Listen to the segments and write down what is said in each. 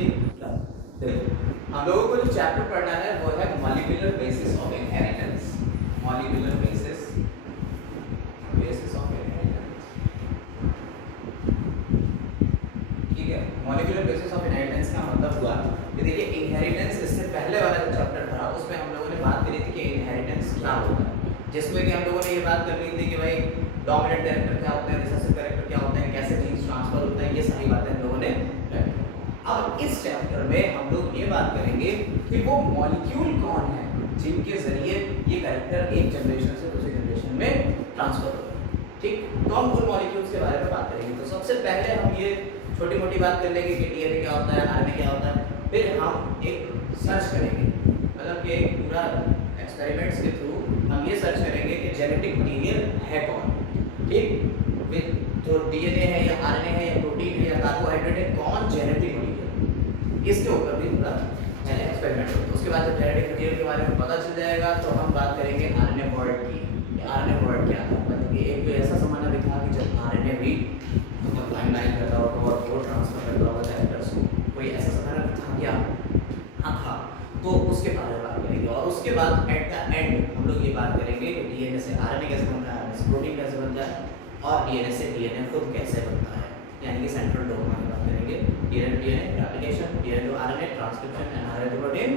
ठीक, देखो हम लोगों को जो चैप्टर पढ़ना है वो है molecular basis of inheritance. Molecular basis of inheritance, ठीक है। मॉलिक्यूलर बेसिस ऑफ इनहेरिटेंस का मतलब हुआ कि देखिए इनहेरिटेंस, इससे पहले वाला जो चैप्टर था उसमें हम लोगों ने बात करी थी कि इनहेरिटेंस क्या होता है, जिसमें कि हम लोगों ने ये बात कर ली थी कि भाई डोमिनेंट कैरेक्टर क्या होते हैं, रिसेसिव कैरेक्टर क्या होते हैं, कैसे जीन्स ट्रांसफर होते हैं, ये सारी बातें हम लोगों ने रखी। अब इस चैप्टर में हम लोग ये बात करेंगे कि वो मॉलिक्यूल कौन है जिनके जरिए ये कैरेक्टर एक जनरेशन से दूसरी जनरेशन में ट्रांसफर होता है, ठीक। तो हम उन मॉलिक्यूल्स के बारे में बात करेंगे। तो सबसे पहले हम ये छोटी मोटी बात कर लेंगे कि डीएनए क्या होता है, आरएनए क्या होता है, फिर हम एक सर्च करेंगे, मतलब कि एक पूरा एक्सपेरिमेंट्स के थ्रू हम ये सर्च करेंगे कि जेनेटिक मटीरियल है कौन, ठीक। विद जो डीएनए है या आरएनए है या प्रोटीन है या कार्बोहाइड्रेट है, कौन जेनेटिक मटीरियल, इसके ऊपर भी पूरा एक्सपेरिमेंट होगा। उसके बाद जब जेनेटिक मटीरियल के बारे में पता चल जाएगा तो हम बात करेंगे आरएनए वर्ड की। आरएनए वर्ड क्या था, मतलब कि एक ऐसा ज़माना भी था कि जब आरएनए भी मतलब लाइन करता होगा और वो ट्रांसफर करता होगा कैरेक्टर्स को, कोई ऐसा ज़माना भी था क्या? हाँ था। तो उसके बारे में बात करेंगे और उसके बाद एट द एंड हम लोग ये बात करेंगे कि डीएनए से आरएनए कैसे बनता है, आरएनए से प्रोटीन कैसे बनता है और डीएनए से डीएनए खुद कैसे बनता है, यानी कि सेंट्रल डोग्मा की बात करेंगे। DNA replication, DNA to RNA transcription and RNA to protein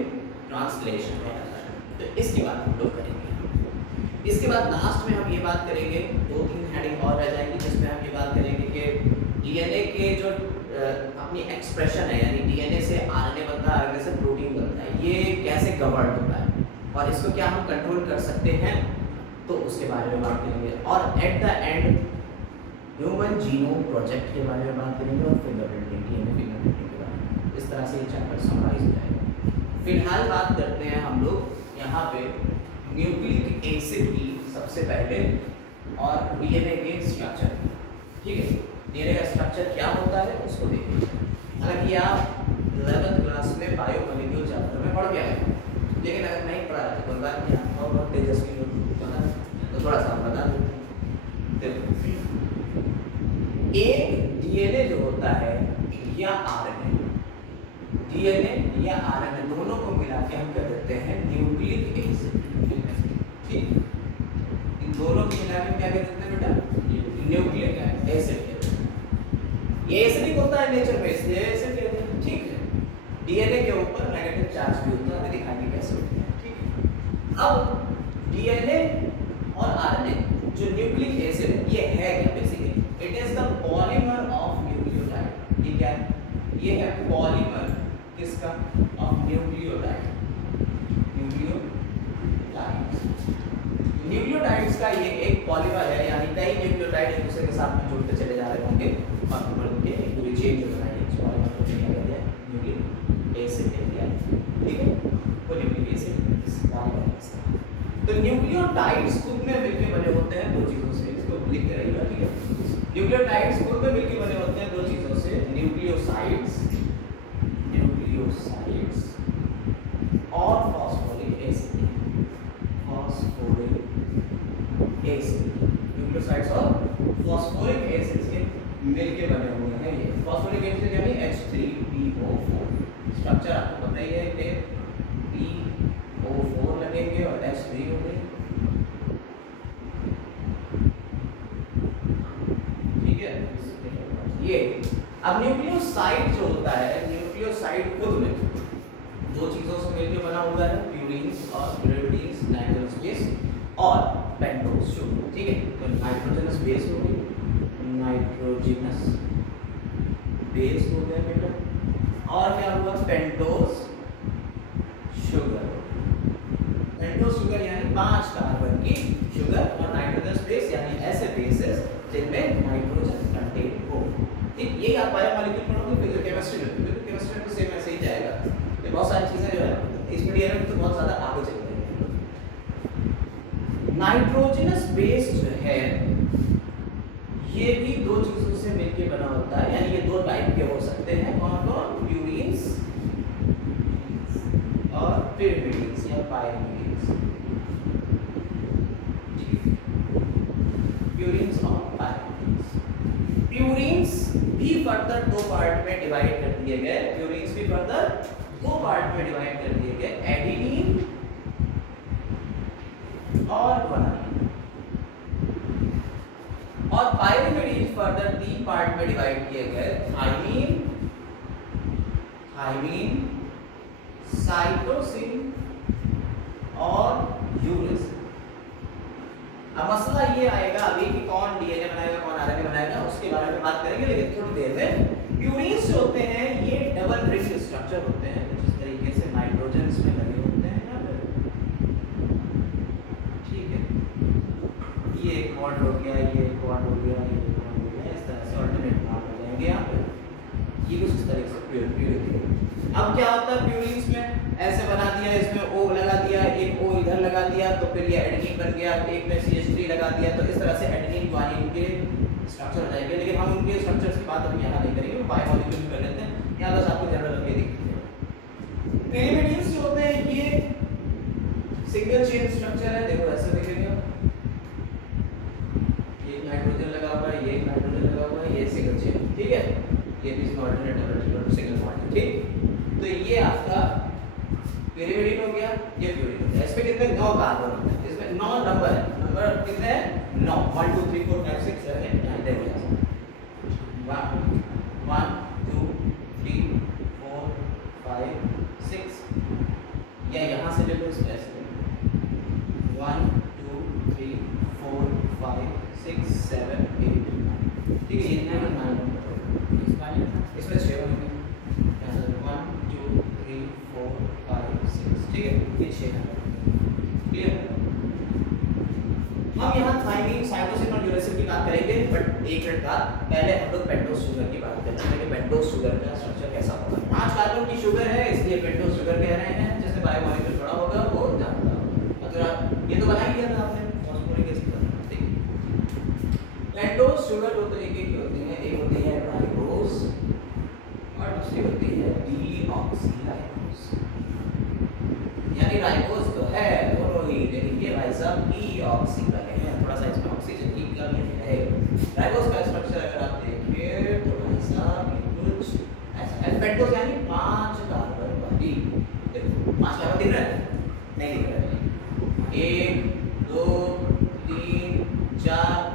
translation होता है। तो इसकी बात हम लोग करेंगे। इसके बाद लास्ट में हम ये बात करेंगे, 2-3 हेडिंग और रह जाएंगी जिसमें हम ये बात करेंगे कि डीएनए के जो अपनी एक्सप्रेशन है, यानी डीएनए से आरएनए बनता है, आरएनए से प्रोटीन बनता है, ये कैसे गवर्न होता है और इसको क्या हम कंट्रोल कर सकते हैं, तो उसके बारे में बात करेंगे। और at the end human genome project के बारे में बात करेंगे और फिंगरप्रिंटिंग, डीएनए फिंगरप्रिंटिंग के बारे में। इस तरह से ये चैप्टर समराइज हो जाएगा। फिलहाल बात करते हैं हम लोग यहाँ पे न्यूक्लिक एसिड की सबसे पहले और डीएनए के स्ट्रक्चर, ठीक है। डीएनए का स्ट्रक्चर क्या होता है उसको देखिए। हालांकि आप 11th क्लास में बायोमोलिक्यूल चैप्टर में पढ़ गए हैं, लेकिन अगर नहीं पढ़ा है तो कोई बात नहीं, आप और तेजस्वी हो तो थोड़ा सा बता दो। एक डीएनए जो होता है या आरएनए, डीएनए या आरएनए दोनों को मिला के हम क्या कहते हैं, न्यूक्लिक एसिड, ठीक। इन दोनों को मिला के क्या कहते हैं बेटा, न्यूक्लिक एसिड। ये एसिडिक होता है नेचर में, इसलिए एसिड कहते हैं, ठीक है। डीएनए के ऊपर नेगेटिव चार्ज भी होता है, दिखाएंगे कैसे होता है, ठीक। अब डीएनए और आरएनए जो न्यूक्लिक एसिड है, ये है क्या basically, it is the polymer of nucleotide. ये क्या है, ये है पॉलीमर किसका, ऑफ न्यूक्लियोटाइड। न्यूक्लियोटाइड्स का ये एक पॉलीमर है, यानी कई न्यूक्लियोटाइड एक दूसरे के साथ में जुड़ते चले जा रहे होंगे और उनके एक पूरी चेन जो बनाएगी इस पॉलीमर को क्या कहते हैं, न्यूक्लिक एसिड कहते हैं, ठीक है। वो न्यूक्लिक एसिड इस पॉलीमर है। तो न्यूक्लियोटाइड्स खुद में मिलके बने होते हैं दो चीजों से, इसको लिख के रखिएगा, ठीक है। न्यूक्लियोटाइड्स खुद में मिलके बने होते हैं दो चीजों से, न्यूक्लियोसाइड्स और फॉस्फोरिक एसिड। न्यूक्लियोसाइड्स और फॉस्फोरिक एसिड के मिलके बने हुए हैं ये। फॉस्फोरिक एसिड यानी H3PO4। स्ट्रक्चर आपको पता ही है कि PO4 लगेंगे और H3 हो गई, ठीक है। ये अब न्यूक्लियोसाइड जो होता है, न्यूक्लियोसाइड खुद में दो चीजों से मिलकर बना हुआ है, प्यूरिन्स और प्यूरिन्स, नाइट्रोजनस बेस और पेंटोज शुगर, ठीक है। तो नाइट्रोजनस बेस हो गई, नाइट्रोजनस बेस हो गया बेटा, और क्या हुआ, पेंटोज शुगर। पेंटोज शुगर यानी 5 कार्बन की शुगर और नाइट्रोजनस बेस यानी ऐसे बेसेस जिनमें नाइट्रोजन कंटेन हो, ठीक। ये आप बायोमोलिक्यूल पढ़ोगे, फिजिकल केमिस्ट्री में, फिजिकल केमिस्ट्री में तो सेम ऐसे ही जाएगा। ये बहुत सारी चीजें जो है इसमें डीएनए में तो बहुत ज्यादा आगे चल रही है। नाइट्रोजनस बेस जो है ये भी दो चीजों से मिलकर बना होता है, यानी ये दो टाइप के हो सकते हैं, कौन कौन, प्यूरिन्स और pyrimidines या pyrimidines, प्यूरिन्स और pyrimidines। प्यूरिन्स भी फर्दर दो पार्ट में डिवाइड करते दिए गए, प्यूरीन्स भी फर्दर 2 पार्ट में डिवाइड कर दिए गए, एडेनिन और गुआनिन। और पाइरिमिडीन फर्दर 3 पार्ट में डिवाइड किए गए, थाइमीन, साइटोसिन और यूरेसिल। अब मसला ये आएगा अभी कि कौन डीएनए बनाएगा कौन आरएनए बनाएगा, उसके बारे में बात करेंगे, लेकिन थोड़ी देर में। प्यूरीन्स जो होते हैं ये डबल रिंग स्ट्रक्चर होते हैं, जिस तरीके से नाइट्रोजन इसमें लगे होते हैं यहाँ पे, ठीक है, ये एक बॉन्ड हो गया, ये एक बॉन्ड हो गया, ये एक बॉन्ड हो गया, इस तरह से ऑल्टरनेट बॉन्ड हो जाएंगे यहाँ पे, ये कुछ इस तरीके से प्यूरिटी। अब क्या होता है प्यूरीन्स में, ऐसे बना दिया, इसमें O लगा दिया, एक O इधर लगा दिया, तो फिर ये एडेनिन बन गया, एक में CH3 लगा दिया, तो इस तरह से एडेनिन गुआनिन के स्ट्रक्चर हो जाएंगे। लेकिन हम उनके स्ट्रक्चर्स की बात अभी यहाँ नहीं करेंगे, बायोमोलिक्यूल कर लेते हैं, यहाँ बस आपको जनरल रख के दिखते हैं। पिरिमिडीन्स जो होते हैं ये सिंगल चेन स्ट्रक्चर है, देखो ऐसे देखेंगे आप, एक नाइट्रोजन लगा हुआ है, ये एक नाइट्रोजन लगा हुआ है, ये सिंगल चेन, ठीक है, ये भी इसमें ऑल्टरनेट डबल सिंगल बॉन्ड, ठीक। तो ये आपका पिरिमिडीन हो गया, ये प्यूरीन हो गया। इसमें कितने 9 कार्बन होते हैं, इसमें 9 नंबर है, नंबर कितने हैं 9, 1 2 3 4 5 6 7 8 9, देखो 1 2 3 4 5 6, या यहाँ से देखो इसमें ऐसे 1 2 3 4 5 6 7 8 9, ठीक है, ये 9 नंबर इसमें 6 होंगे, 1 2 3 4 5 6, ठीक है, ये 6 नंबर, क्लियर। हम यहाँ थाइमीन, साइटोसिन और यूरेसिल की बात करेंगे, बट एक मिनट बाद पहले हम लोग पेंटोस शुगर की बात करते हैं कि पेंटोस शुगर का स्ट्रक्चर कैसा होगा। 5 कार्बन की शुगर है, इसलिए पेंटोस शुगर कह रहे हैं, जिसमें बायोमोलिक्यूल जुड़ा होगा वो जानता होगा। अगर ये तो बना ही दिया था आपने फॉस्फोरिक एसिड का, ठीक। पेंटोस शुगर दो तरीके की होती है, एक होती है राइबोस और दूसरी होती है डीऑक्सीराइबोस। यानी राइबोस तो है दोनों ही, लेकिन ये भाई साहब डीऑक्सी वाले हैं, थोड़ा सा इसमें ऑक्सीजन की कमी है। राइबोस का स्ट्रक्चर अगर आप देखिए तो भाई साहब ये कुछ ऐसा है, पेंटोस यानी 5 कार्बन वाली, देखो 5 कार्बन दिख रहा है, नहीं दिख रहा है, 1 2 3 4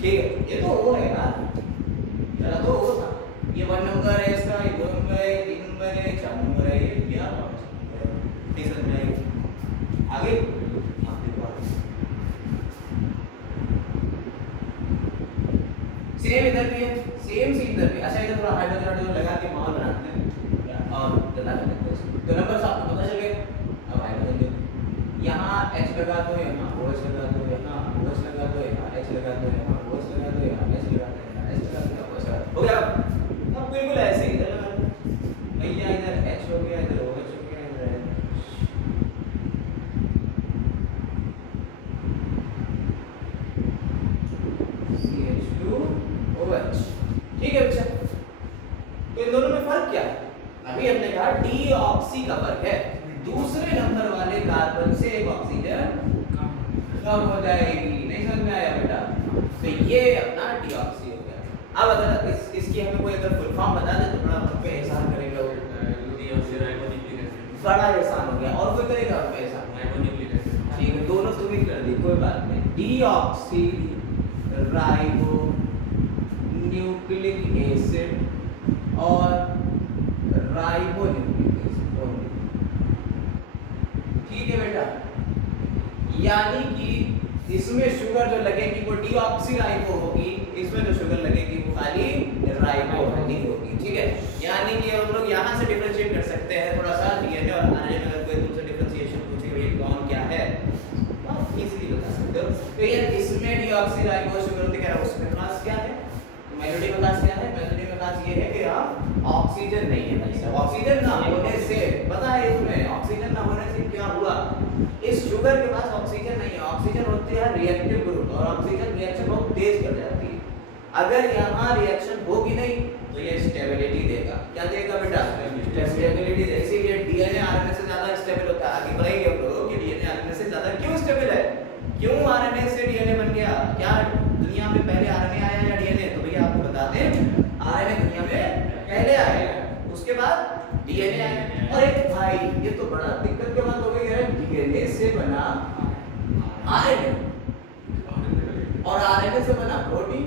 ठीक है, ये तो वो है यार, चला तो वो था, ये 1 नंबर है इसका, ये 2 नंबर है, 3 नंबर है, 4 नंबर है, ये क्या ठीक समझ में आगे सेम इधर भी है, सेम सी इधर भी। अच्छा इधर थोड़ा हाइड्रोजन लगा के माहौल बनाते हैं और जला देते हैं, तो नंबर आपको पता चल गया। अब हाइड्रोजन यहाँ H लगा दो, यहाँ OH लगा दो, यहाँ OH लगा दो, यहाँ H लगा दो, यहाँ OH लगा दो, यहाँ H लगा दो, यहाँ H लगा दो, OH लगा दो, हो गया। अब बिल्कुल ऐसे ही इधर लगा दो भैया, इधर H हो गया, इधर OH हो गया, इधर CH2OH, ठीक है बच्चा। तो इन दोनों में फर्क क्या है? अभी हमने कहा डीऑक्सी का फर्क है, दूसरे नंबर वाले कार्बन से एक ऑक्सीजन कम हो जाएगी, नहीं समझ में आया बेटा? तो ये अपना डीऑक्सी हो गया। अब अगर इसकी हमें कोई अगर फुल फॉर्म बता दे तो बड़ा हम पे एहसान करेगा, बड़ा एहसान हो गया। और कोई करेगा हम पे एहसान? ठीक है, दोनों तुम ही कर दी, कोई बात नहीं। डीऑक्सी राइबो न्यूक्लिक एसिड और राइबोन्यूक्लिक एसिड, ठीक है बेटा। यानी कि इसमें शुगर जो लगेगी वो डीऑक्सीराइबो होगी, इसमें जो शुगर लगेगी वो खाली राइबो होगी, ठीक है। यानी कि हम लोग यहाँ से डिफरेंशिएट कर सकते हैं थोड़ा सा डीएनए और आरएनए में, अगर कोई तुमसे डिफरेंशिएशन पूछे ये कौन क्या है आप इजीली बता सकते हो। तो यार इसमें डीऑक्सीराइबो शुगर होती है, उसमें खास क्या है, मेलोडी में खास क्या है? मेलोडी में खास ये है कि आप ऑक्सीजन नहीं है भाई साहब, ऑक्सीजन ना होने से पता है इसमें ऑक्सीजन ना होने से क्या हुआ, इस शुगर के पास ऑक्सीजन नहीं है, ऑक्सीजन होती है रिएक्टिव ग्रुप और ऑक्सीजन रिएक्शन बहुत तेज कर जाती है। अगर यहाँ रिएक्शन होगी नहीं तो ये स्टेबिलिटी देगा, क्या देगा बेटा? स्टेबिलिटी देगा। इसीलिए डीएनए आरएनए से ज्यादा स्टेबल होता है। आगे बढ़ेंगे हम लोग कि डीएनए आरएनए से ज्यादा क्यों स्टेबल है, क्यों आरएनए से डीएनए बन गया, क्या दुनिया में पहले आरएनए आया या डीएनए? तो भैया आपको बता दें आरएनए दुनिया में पहले आया, उसके बाद डीएनए आया। और एक भाई ये तो बड़ा दिक्कत की बात हो गई है, डीएनए से बना आरएनए और आरएनए से बना प्रोटीन।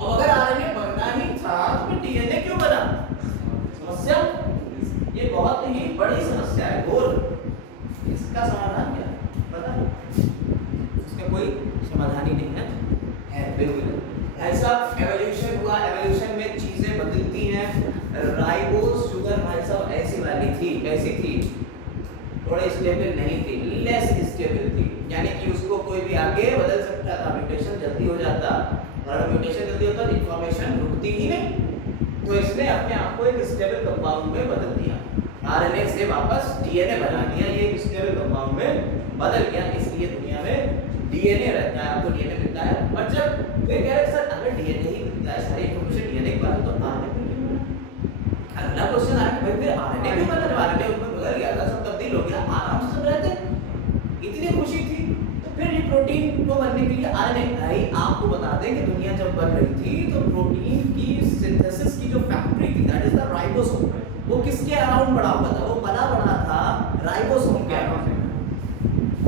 अब अगर आरएनए बनना ही था तो फिर डीएनए क्यों बना? समस्या, ये बहुत ही बड़ी समस्या है घोर। इसका समाधान क्या है पता है? इसका कोई समाधान ही नहीं है बिल्कुल। ऐसा एवोल्यूशन हुआ, एवोल्यूशन में चीजें बदलती हैं। राइबोस शुगर भाई साहब ऐसी वाली थी, कैसी थी? थोड़े स्टेबल नहीं थी, लेस स्टेबल थी, यानी कि उसको कोई भी आगे बदल सकता था, म्यूटेशन जल्दी हो जाता, और म्यूटेशन जल्दी होता तो इन्फॉर्मेशन रुकती ही नहीं। तो इसने अपने आप को एक स्टेबल कंपाउंड में बदल दिया, आरएनए से वापस डीएनए बना दिया, ये एक स्टेबल कंपाउंड में बदल गया। इसलिए दुनिया में डीएनए रहता है, आपको डीएनए मिलता है। और जब वे कह रहे सर अगर डीएनए ही मिलता है, सारी इन्फॉर्मेशन डीएनए के पास, तो आरएनए क्यों बना? अगला क्वेश्चन आया कि भाई फिर आरएनए क्यों बना? जब आरएनए उसमें बदल गया था, सब तब्दील हो गया, आराम से सब रहते, इतनी खुशी थी, तो फिर ये प्रोटीन को बनने के लिए आरएनए। भाई आपको बता दें कि दुनिया जब बन रही थी तो प्रोटीन की सिंथेसिस की जो फैक्ट्री थी, दैट इज द राइबोसोम, वो किसके अराउंड बड़ा हुआ था? वो पला बड़ा था राइबोसोम के अराउंड,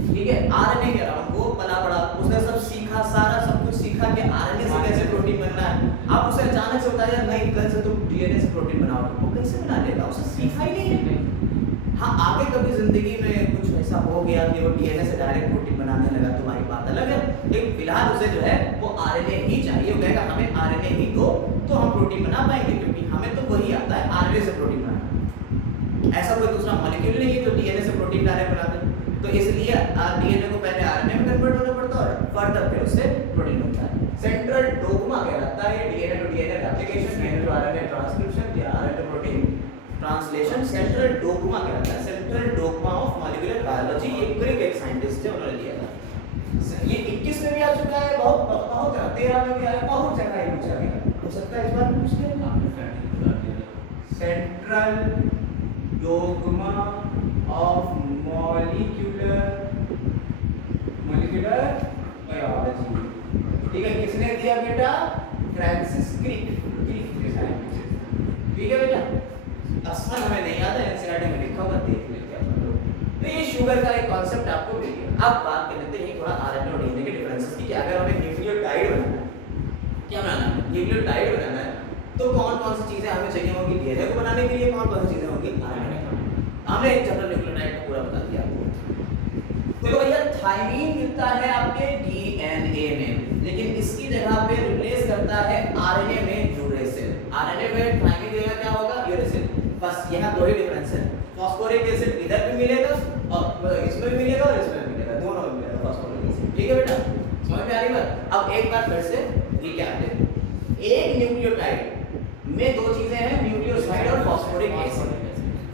ठीक है, आरएनए के अराउंड वो पला बड़ा। उसने सब सीखा, सारा सब कुछ सीखा कि आरएनए से कैसे प्रोटीन बनना है। आप उसे अचानक से बताया नहीं कल से तुम डीएनए से प्रोटीन बनाओ, तो वो कैसे बना लेगा? उसे सीखा ही नहीं है। हाँ, आगे कभी जिंदगी में कुछ ऐसा हो गया कि वो डीएनए से डायरेक्ट प्रोटीन बनाने लगा, तुम्हारी बात अलग है, लेकिन फिलहाल उसे जो है वो आरएनए ही चाहिए। वो कहेगा हमें आरएनए ही दो तो हम प्रोटीन बना पाएंगे, क्योंकि हमें तो वही आता है आरएनए से प्रोटीन बनाना। ऐसा कोई दूसरा मॉलिक्यूल नहीं है जो डीएनए से प्रोटीन डायरेक्ट बना दे। तो इसलिए डीएनए को पहले आरएनए में कन्वर्ट होना पड़ता है और फर्दर फिर उससे प्रोटीन बनता है। सेंट्रल डोग्मा कहलाता है DNA to DNA replication, DNA to RNA transcription या RNA to protein translation. Central dogma कहलाता है, central dogma of molecular biology. ये ग्रीक एक साइंटिस्ट है, उन्होंने दिया था। ये 21 में भी आ चुका है, बहुत 13 में भी आया, बहुत जगह ये पूछा गया, हो सकता है इस बार पूछ ले। Central dogma of molecular biology, ठीक है, किसने दिया बेटा? फ्रांसिस क्रिक, ठीक है बेटा। असल हमें नहीं आता, एनसीईआरटी में लिखा हुआ, देख लेते हैं। तो ये शुगर का एक कॉन्सेप्ट आपको मिल गया। अब बात कर लेते हैं थोड़ा आरएनए और डीएनए के डिफरेंसेस की। कि अगर हमें न्यूक्लियोटाइड बनाना है, क्या बनाना है? न्यूक्लियोटाइड बनाना है, तो कौन कौन सी चीजें हमें चाहिए होंगी डीएनए को बनाने के लिए, कौन कौन सी चीजें होंगी आरएनए को? हमने एक चैप्टर न्यूक्लियोटाइड का पूरा बता दिया आपको। देखो भैया थायमीन मिलता है आपके डीएनए में, लेकिन इसकी जगह पे रिप्लेस करता है आरएनए में यूरेसिल। आरएनए में थायमीन देगा क्या होगा? यूरेसिल। बस यहाँ दो ही डिफरेंस है, फास्फोरिक एसिड इधर भी मिलेगा और इसमें भी मिलेगा और इसमें भी मिलेगा, दोनों में मिलेगा फास्फोरिक एसिड, ठीक है बेटा, समझ में आ रही बात? अब एक बार फिर से रिकैप दे। एक न्यूक्लियोटाइड में दो चीजें हैं, न्यूक्लियोसाइड और फास्फोरिक एसिड।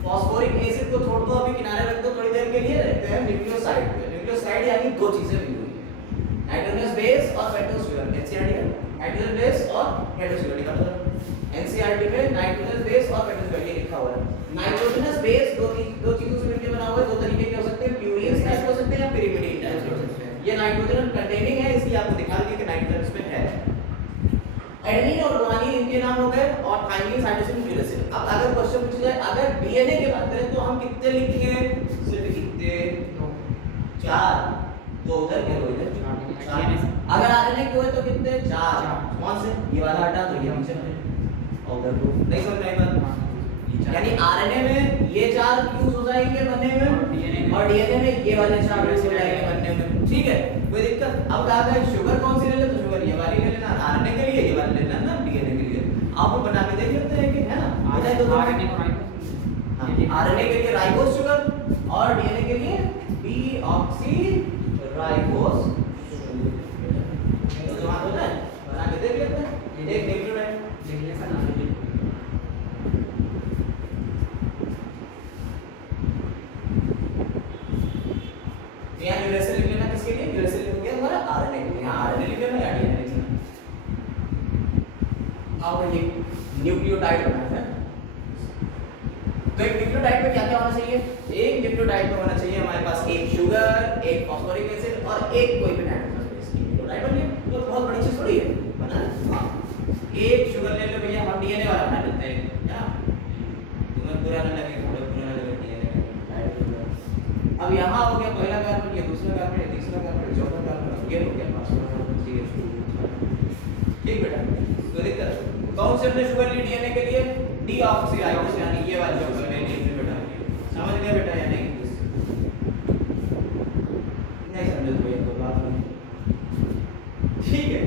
फास्फोरिक एसिड को छोड़ दो, अभी किनारे रख दो थोड़ी देर के लिए, रखते हैं न्यूक्लियोसाइड पे। न्यूक्लियोसाइड यानी दो चीजें मिली हुई है, नाइट्रोजनस बेस और पेंटोस शुगर। एनसीईआरटी में नाइट्रोजन बेस और पेंटोस शुगर लिखा था, एनसीईआरटी में नाइट्रोजन बेस और पेंटोस शुगर लिखा हुआ है। नाइट्रोजनस बेस दो चीजों से मिलकर बना हुआ है, दो तरीके के हो सकते हैं, प्यूरिन टाइप हो सकते हैं या पिरिमिडीन टाइप हो सकते हैं। ये नाइट्रोजन कंटेनिंग है, इसलिए आपको दिखा दिया कि नाइट्रोजन इसमें है। एडेनिन और गुआनिन इनके नाम हो गए, और थायमीन, साइटोसिन, यूरेसिल। अब अगर क्वेश्चन पूछा जाए अगर डीएनए की बात करें तो हम कितने लिखेंगे? सिर्फ कितने? 4, तो उधर के दो इधर 4। अगर आरएनए के हुए तो कितने? 4। कौन से? ये वाला हटा तो ये नीचे और उधर दो। नहीं समझ में आई बात? यानी आरएनए में ये 4 यूज हो जाएंगे बनने में, और डीएनए में ये वाले 4 यूज हो जाएंगे बनने में, ठीक है, कोई दिक्कत? अब कहा गया शुगर कौन सी ले ले, तो शुगर ये वाली ले लेना, आरएनए के लिए ये वाली लेना ना, डीएनए के लिए आप बना के देख लेते हैं कि है ना, आरएनए के लिए राइबोस शुगर और डीएनए के लिए डीऑक्सी राइबोस शुगर। तो जमा होता है, बना के देख लेते हैं। एक न्यूक्लियोटाइड लिख लेना नाम लिख, यहाँ यूरेसिल लिख लेना, किसके लिए? यूरेसिल लिख गया हमारा आरएनए के लिए, यहाँ आरएनए लिख लेना या डीएनए लिख लेना। अब ये न्यूक्लियोटाइड बनाना है, तो एक न्यूक्लियोटाइड में क्या क्या होना चाहिए? एक न्यूक्लियोटाइड में होना चाहिए हमारे पास एक शुगर, एक फास्फोरिक एसिड और एक कोई भी नाइट्रोजनस बेस। न्यूक्लियोटाइड बहुत बड़ी चीज थोड़ी है बना। एक शुगर ले लो भैया, हम डीएनए वाला बना लेते हैं क्या, तुम्हें पूरा ना लगे, थोड़ा पूरा ना लगे डीएनए। अब यहाँ हो गया पहला कार्बन, ये दूसरा कार्बन, ये तीसरा कार्बन, चौथा कार्बन, ये हो गया पांचवा कार्बन, ठीक बेटा। तो दिक्कत कौन से हमने शुगर ली डीएनए के लिए, डीऑक्सीराइबोस, यानी ये वाली शुगर ले ली बेटा। समझ गया बेटा या नहीं? नहीं समझे तो ये कोई बात नहीं, ठीक है।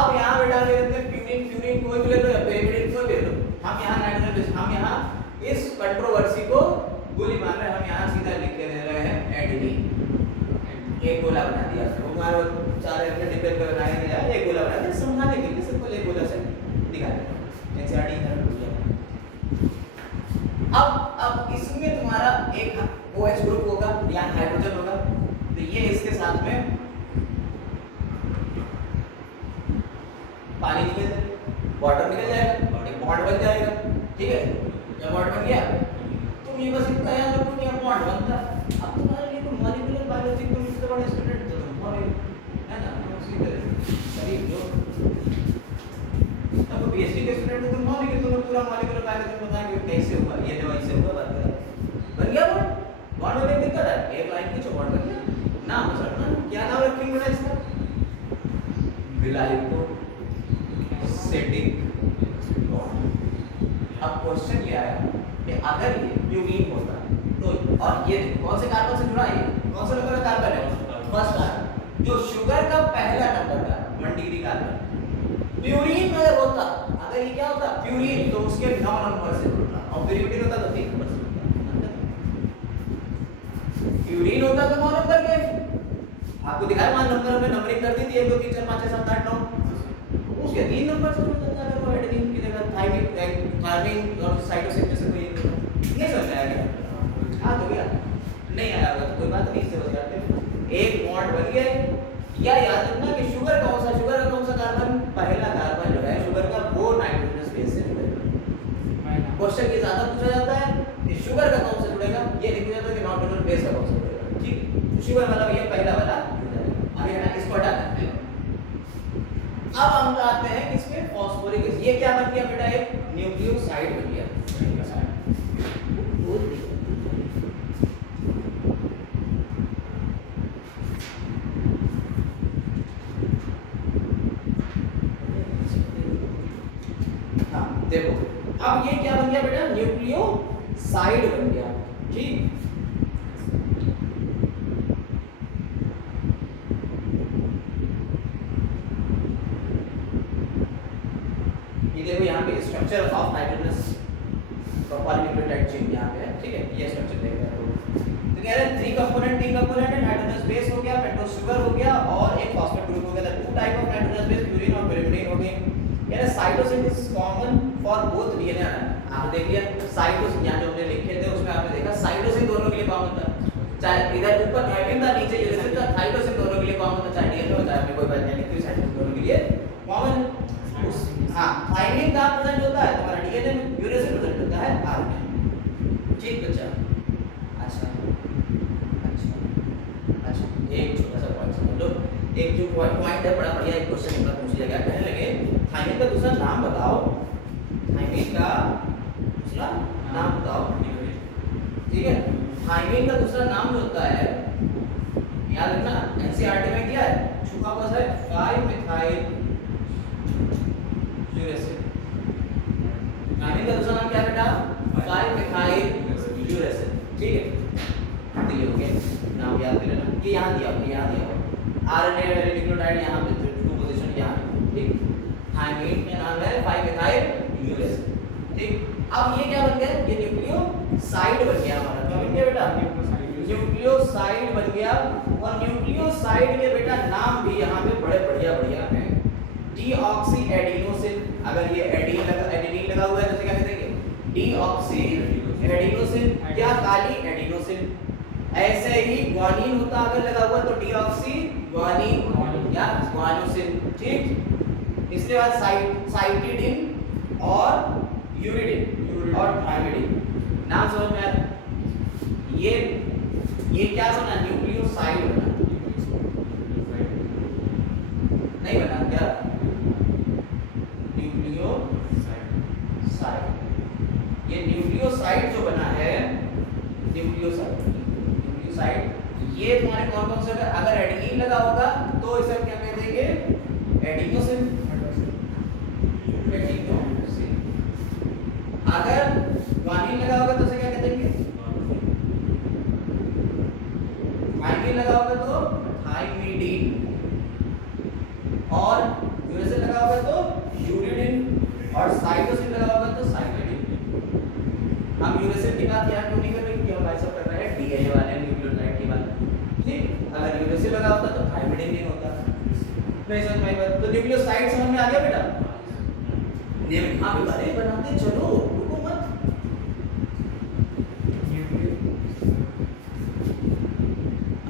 अब यहाँ बेटा ले लेते हैं प्यूरिन, प्यूरिन कोई भी ले लो या पेरिमिडिन कोई भी ले लो। हम यहाँ नाइट्रोजन बेस, हम यहाँ इस कंट्रोवर्सी को गोली मार रहे हैं, हम यहाँ सीधा लिख के दे रहे हैं एडिनिन। एक गोला बना दिया, हमारे सारे अपने डिब्बे पे बनाए दिया, एक गोला बना दिया, समझाने के लिए सबको एक गोला से दिखा दें एनसीईआरटी इधर हो जाए। अब इसमें तुम्हारा एक OH ग्रुप होगा या हाइड्रोजन होगा, तो ये इसके साथ में पानी निकल जाएगा, वाटर निकल जाएगा, एक बॉन्ड बन जाएगा, ठीक है। जब बॉन्ड बन गया तुम ये बस इतना याद रखो कि बॉन्ड बनता है। अब तुम्हारे लिए तो मॉलिक्यूलर बायोलॉजी तुम इससे बड़े स्टूडेंट तो तुम है ना, उसी तरह शरीर जो अब पीएचडी के स्टूडेंट तुम मॉलिक्यूलर, तुम्हें पूरा मॉलिक्यूलर बायोलॉजी पता है कि कैसे होगा, ये दवाई से होगा, बात करा बन गया बॉन्ड। बॉन्ड होने की दिक्कत है, एक लाइन की बॉन्ड बन गया। नाम रखना, क्या नाम रखेंगे बेटा इसका, ग्लाइको एसिडिक बॉन्ड। अब क्वेश्चन क्या है कि अगर ये प्यूरीन होता तो, और ये कौन से कार्बन से जुड़ा है, कौन सा नंबर का कार्बन है, फर्स्ट कार्बन, जो शुगर का पहला नंबर का 1 डिग्री कार्बन। प्यूरीन अगर होता, अगर ये क्या होता प्यूरीन, तो उसके 9 नंबर से जुड़ता, और प्यूरीन होता तो 3 नंबर से जुड़ता। प्यूरीन होता तो 9 नंबर के, आपको दिखाया 9 नंबर में नंबरिंग कर दी थी 1 2 3 4 5 6 7 8 9, उसके 3 नंबर से जुड़ जाता है। वो एडेनिन की जगह थाइमिन, थायमिन और साइटोसिन में से कोई नहीं समझ आएगा, हाँ तो गया नहीं आया होगा तो कोई बात नहीं, इससे बस जाते एक बॉन्ड बन गया। या याद रखना कि शुगर कौन सा, शुगर का कौन सा कार्बन, पहला कार्बन जो है शुगर का वो नाइट्रोजनस बेस से जुड़ेगा। क्वेश्चन ये ज्यादा पूछा जाता है कि शुगर का कौन सा जुड़ेगा, ये लिखा जाता है कि नाइट्रोजन बेस का कौन सा जुड़ेगा, ठीक। शुगर वाला ये पहला वाला अभी है ना, इसको हटा देते हैं। अब हम आते हैं इसमें फास्फोरिक एसिड, ये क्या बन गया बेटा, एक न्यूक्लियोसाइड बन गया। हाँ देखो, अब ये क्या बन गया बेटा, न्यूक्लियोसाइड बन गया, ठीक। देखो यहाँ पे structure of nitrogenous polynucleotide chain यहाँ पे है, ठीक है। ये स्ट्रक्चर देखा तो कह रहे हैं 3 कंपोनेंट है, नाइट्रोजनस बेस हो गया, पेंटोस शुगर हो गया, और एक फॉस्फेट ग्रुप हो गया। 2 type of nitrogenous base, purine और pyrimidine हो गए। कह रहे cytosine is common for both DNA. आपने देख लिया साइटोसिन, यहाँ जो हमने लिखे थे उसमें आपने देखा साइटोसिन दोनों के लिए कॉमन था, चाहे इधर ऊपर थायमिन था नीचे यूरेसिल था, थाइरोसिन दोनों के लिए कॉमन था, चाहे डीएनए हो चाहे कोई बात नहीं, साइटोसिन दोनों के लिए कॉमन है। हाँ थायमिन का प्रेजेंट होता है तुम्हारा डीएनए में, यूरेसिल प्रेजेंट होता है आरएनए, ठीक बच्चा। अच्छा एक छोटा सा पॉइंट समझ लो, एक जो पॉइंट है बड़ा बढ़िया, एक क्वेश्चन एक बार पूछ लिया गया, कहने लगे थायमिन का दूसरा नाम बताओ, थायमिन का दूसरा नाम बताओ, ठीक है। थायमिन का दूसरा नाम जो होता है याद रखना, एनसीईआरटी में क्या है, छुपा हुआ है 5 मिथाइल यूरेसिल। थायमिन का दूसरा नाम क्या है बेटा, 5 मिथाइल यूरेसिल, ठीक है। तो ये हो गया नाम याद कर लेना, ये यहाँ दिया होगा, यहाँ दिया होगा आरएनए न्यूक्लियोटाइड यहाँ पे 2 पोजीशन यहाँ, ठीक। थायमिन का नाम है 5 मिथाइल यूरेसिल, ठीक। अब ये क्या बन गया, ये न्यूक्लियोसाइड बन गया हमारा, क्या बन गया बेटा, न्यूक्लियोसाइड बन गया। और न्यूक्लियोसाइड के बेटा नाम भी यहाँ पे बड़े बढ़िया बढ़िया हैं, डीऑक्सी एडिनोसिन, अगर ये एडिनिन लगा हुआ है तो क्या कहेंगे, डीऑक्सी एडिनोसिन या काली एडिनोसिन। ऐसे ही ग्वानिन होता अगर लगा हुआ तो डीऑक्सी ग्वानिन या ग्वानोसिन, ठीक। इसके बाद साइटिडिन और यूरिडिन और थायमिडिन, नाम समझ में आया। ये क्या बना, न्यूक्लियोसाइड बना, नहीं बना क्या? न्यूक्लियोसाइड। ये न्यूक्लियोसाइड जो बना है, न्यूक्लियोसाइड ये तुम्हारे कौन कौन से होगा? अगर एडेनिन लगा होगा तो इसे क्या कह देंगे? एडिनोसिन। अगर ग्वानिन लगा होगा तो उसे क्या कह देंगे? थाइमिन लगा होगा तो थाइमिडीन, और यूरेसिल लगा होगा तो यूरिडिन, और साइटोसिन लगा होगा तो साइटोडिन। हम यूरेसिल की बात यहाँ क्यों नहीं कर रहे? क्योंकि हम बाइसेप कर रहे हैं डीएनए वाले न्यूक्लियोटाइड की बात। ठीक, अगर यूरेसिल लगा होता तो थाइमिडीन नहीं होता। नहीं समझ में आई बात? तो न्यूक्लियोसाइड समझ में आ गया बेटा? हाँ बेटा, अरे बनाते चलो, रुको मत।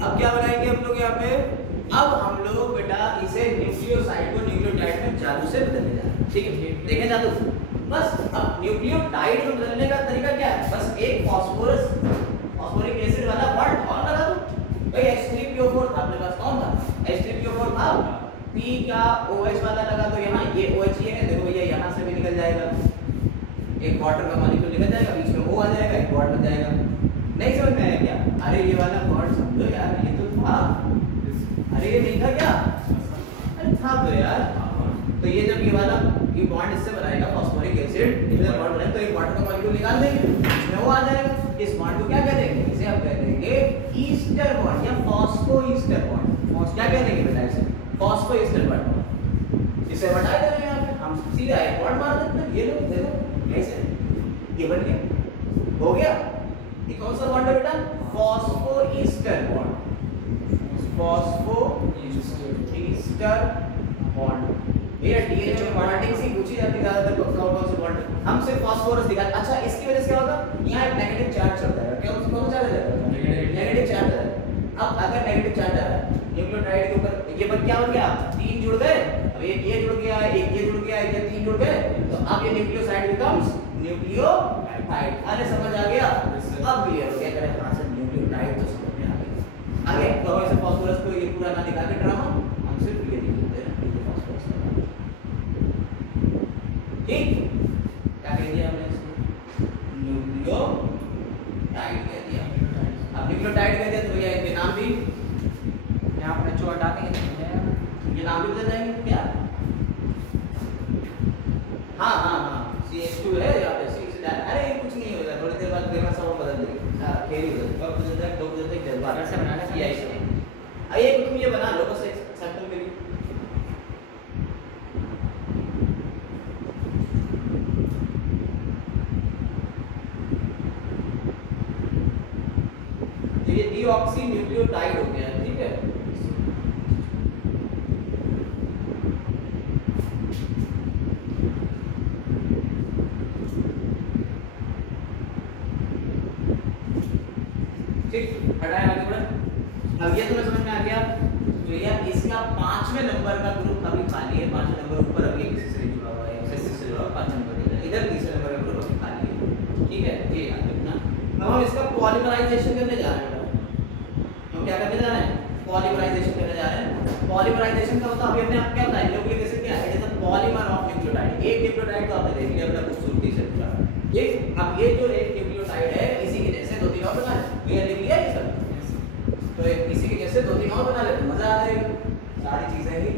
अब क्या बनाएंगे हम लोग यहाँ पे? अब हम लोग बेटा इसे न्यूक्लियोसाइड को न्यूक्लियोटाइड में जादू से बदलने जा रहे हैं। ठीक है, देखें जादू। बस अब न्यूक्लियोटाइड में बदलने का तरीका क्या है? बस एक फॉस्फोरिक एसिड वाला बॉन्ड और लगा दो। भाई H3PO4 था अपने पास, कौन था? H3PO4 था। P का OH वाला लगा दो यहाँ, ये OH ये है, देखो भैया यहाँ से भी निकल जाएगा, एक वाटर का मॉलिक्यूल निकल जाएगा, बीच में O आ जाएगा, एक बॉन्ड बन जाएगा। नहीं समझ में आया क्या? अरे ये वाला बॉन्ड समझो यार, ये तो था। अरे ये नहीं था क्या? अरे था तो यार। तो ये जब ये वाला ये बॉन्ड इससे बनाएगा फॉस्फोरिक एसिड, इसमें बॉन्ड बने तो एक वाटर का मॉलिक्यूल निकाल देंगे, इसमें वो आ जाएगा। इस बॉन्ड को क्या कह देंगे? इसे हम कह देंगे ईस्टर बॉन्ड या फॉस्फोईस्टर बॉन्ड। क्या कह देंगे बेटा इसे? फॉस्फोईस्टर बॉन्ड। इसे हटा देंगे यहाँ पे, हम सीधा एक बॉन्ड मार देते हैं। ये लो देखो कैसे ये बन गया, हो गया। ये कौन सा बॉन्ड है बेटा? फॉस्फोईस्टर बॉन्ड। फॉस्फोईस्टर बॉन्ड। ये डीएनए में बॉन्डिंग से पूछी जाती है ज्यादातर, कौन से बॉन्ड? हम सिर्फ फास्फोरस दिखा। अच्छा, इसकी वजह से क्या होगा? यहाँ एक नेगेटिव चार्ज चलता है। क्या उसको कौन सा चार्ज है? नेगेटिव चार्ज है। अब अगर नेगेटिव चार्ज आ रहा है न्यूक्लियोटाइड के ऊपर, ये बन क्या हो गया? तीन जुड़ गए। अब एक ये जुड़ गया, एक ये जुड़ गया, एक ये तीन जुड़ गए, तो अब ये न्यूक्लियोसाइड बिकम्स न्यूक्लियोटाइड। अरे समझ आ गया? अब क्लियर हो गया। करें कहां से न्यूक्लियोटाइड तो समझ में आ गया। आगे तो ऐसे फास्फोरस को ये पूरा ना दिखा के ड्रामा, हम सिर्फ ये दिखाते हैं ये फास्फोरस। ठीक, क्या कह दिया हमने? न्यूक्लियोटाइड कह दिया। अब न्यूक्लियोटाइड कह दिया तो भैया इनके नाम भी यहाँ पर जो हटा देंगे, ये नाम भी बदल जाएंगे क्या? हाँ हाँ हाँ, CH2 है यहाँ पे, C से डाल। अरे कुछ नहीं होगा, थोड़ी देर बाद फिर सब बदल देंगे। हाँ, खेल ही बदल जाता है, दो बदलते हैं, जज्बात ऐसे बनाना चाहिए ऐसे। अब ये तुम ये बना लो बस एक सर्कल के लिए। तो ये डीऑक्सी न्यूक्लियोटाइड हो गया, ठीक है। ठीक, हटाए आगे बढ़े। अब ये तुम्हें समझ में आ गया? तो यार इसका 5वें नंबर का ग्रुप अभी खाली है, 5वें नंबर ऊपर अभी किसी से जुड़ा हुआ है, किसी से जुड़ा हुआ 5 नंबर इधर, तीसरे नंबर का ग्रुप अभी खाली है। ठीक है, ये याद रखना। अब हम इसका पॉलीमराइजेशन करने जा रहे हैं। हम क्या करने जा रहे हैं? पॉलीमराइजेशन करने जा रहे हैं। पॉलीमराइजेशन का मतलब अभी हमने आपको क्या बताया? न्यूक्लिक एसिड क्या है? It is the polymer of nucleotide. एक न्यूक्लियोटाइड तो आपने देख लिया बड़ा खूबसूरती से पूरा। ये अब ये जो एक न्यूक्लियोटाइड है, इसी के जैसे दो तीन और बना ले। ये देख लिया ये सब, तो इसी के जैसे दो तीन और बना ले तो मजा आ जाएगा, सारी चीजें ही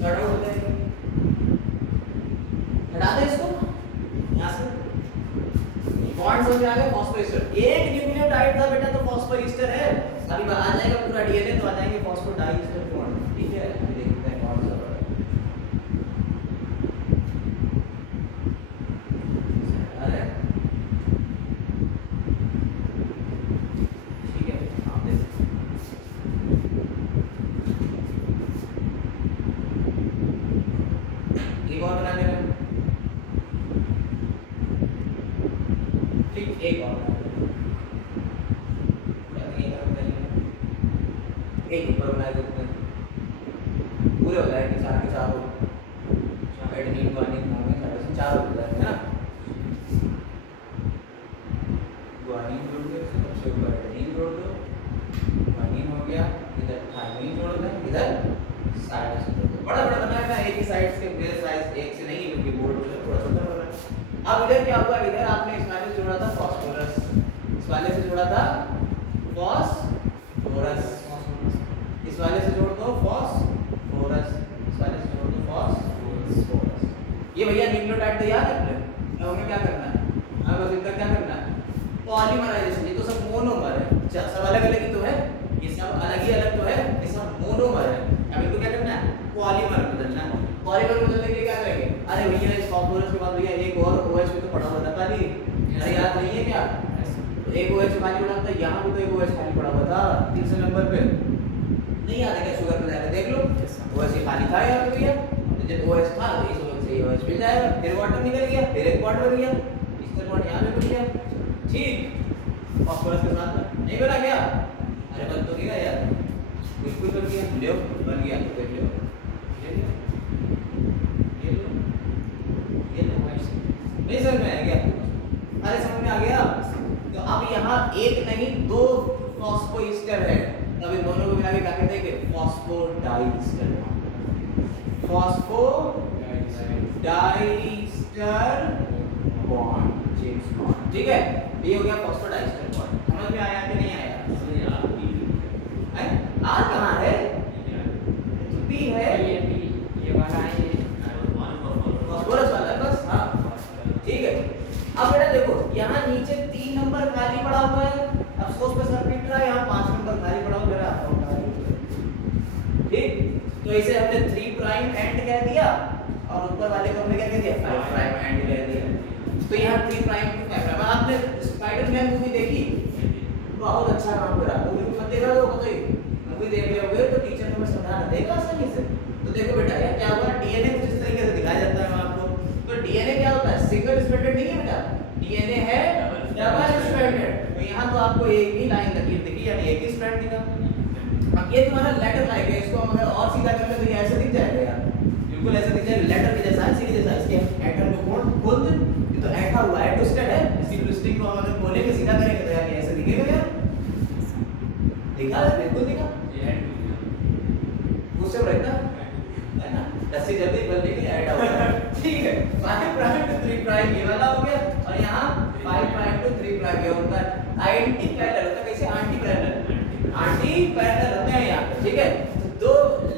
सॉर्ट आउट हो जाएंगी। हटा दे इसको यहाँ से। बॉन्ड समझ आ गया? फॉस्फोईस्टर एक न्यूक्लियोटाइड था बेटा, तो फॉस्फोईस्टर है। अभी आ जाएगा पूरा डीएनए तो आ जाएंगे फॉस्फोडाइस्टर बॉन्ड। ठीक है, अभी देखते हैं कौन सा है। अरे ठीक है, आप देख एक और बना लेना। ठीक, एक और एक ऊपर बना देते हैं, पूरे हो जाएंगे चार के चारों। एडेनिन ग्वानिन साइटोसिन चार हो जाएंगे ना। ग्वानिन जोड़ दो, सबसे ऊपर एडेनिन जोड़ दो, ग्वानिन हो गया, इधर थाइमिन जोड़ दें, इधर साइटोसिन जोड़ दो। बड़ा बड़ा बना अब इधर क्या हुआ, इधर आपने इस वाले से जोड़ा था फास्फोरस, इस वाले से जोड़ा था फास्फोरस, इस वाले से जोड़ दो फास्फोरस, इस वाले से जोड़ दो फास्फोरस। ये भैया न्यूक्लियोटाइड तैयार है अपने, अब हमें क्या करना है, हमें बस इनका क्या करना है, पॉलीमराइजेशन। ये तो सब मोनोमर है, सब अलग अलग ही तो है, ये सब अलग ही अलग तो है, ये सब मोनोमर है। अब इनको क्या करना है, पॉलीमर बदलना है। पॉलीमर बदलने के लिए क्या करेंगे, अरे भैया इस फास्फोरस के बाद भैया एक और OH में तो पड़ा हुआ था खाली, अरे याद नहीं है क्या, तो एक OH खाली पड़ा था, यहाँ भी तो एक OH खाली पड़ा हुआ था तीसरे नंबर पे, नहीं याद है क्या, शुगर में जाकर देख लो, OH खाली था यहाँ पे भैया, तो जब OH था तो इस OH से ये OH मिल जाएगा, फिर वाटर निकल गया, फिर एक बॉन्ड बन गया, इसका बॉन्ड यहाँ पे बन गया, ठीक, फास्फोरस के साथ नहीं बना क्या, अरे बन तो गया यार, बिल्कुल बन गया, लो बन गया, तो लो ये लो ये लो ये लो, नहीं समझ में आ गया, अरे समझ में आ गया। तो अब यहाँ एक नहीं दो फॉस्फोएस्टर है, तब इन दोनों को मिला के क्या कहते हैं कि phosphodiester, phosphodiester bond, James bond, ठीक है, ये हो गया फॉस्फोडाइस्टर बॉन्ड। समझ में आया कि नहीं आया, आर कहाँ है, पी है, ये वाला है फॉस्फोरस वाला, बस हाँ ठीक है। अब बेटा देखो यहाँ नीचे 3 नंबर खाली पड़ा हुआ है, अफसोस पे सर पीट रहा है, यहाँ 5 नंबर खाली पड़ा हुआ है, ठीक, तो इसे हमने 3 प्राइम एंड कह दिया और ऊपर वाले को हमने क्या कह दिया, 5 प्राइम एंड कह दिया। तो यहाँ 3 प्राइम टू 5 प्राइम, आपने स्पाइडरमैन मूवी देखी, बहुत अच्छा काम करा, मूवी मत देखा तो बताइए, मूवी देख रहे होगे तो टीचर तुम्हें समझाना देगा आसानी से। तो देखो बेटा यार क्या हुआ, डीएनए कुछ इस तरीके से दिखाया जाता है आपको, तो डीएनए क्या होता है, सिंगल स्ट्रैंडेड नहीं है बेटा, डीएनए है डबल स्ट्रैंडेड, तो यहाँ तो आपको एक ही लाइन लकीर दिखी, यानी एक ही स्ट्रैंड दिखा। अब ये तुम्हारा लेटर लाइक है, इसको हम अगर और सीधा कर ले तो ये ऐसे दिख जाएगा यार, बिल्कुल ऐसे दिख जाएगा, लेटर के जैसा है, सीधे जैसा, इसके एटम को खोल दे, ये तो ऐठा हुआ है, ट्विस्टेड है, इसी ट्विस्टिंग को हम अगर खोलेंगे सीधा करेंगे तो यार ये ऐसे दिखेगा यार, दिखा है, बिल्कुल दिखा, उससे बढ़ता है ना, रस्सी जल्दी बदलने के लिए ऐड होगा, ठीक है, 5 प्राइम टू 3 प्राइम ये वाला हो गया, और यहाँ 5 प्राइम टू 3 प्राइम ये होता है, एंटी पैरेलल होता है, कैसे आंटी पैरेलल होते हैं यहाँ, ठीक है। तो दो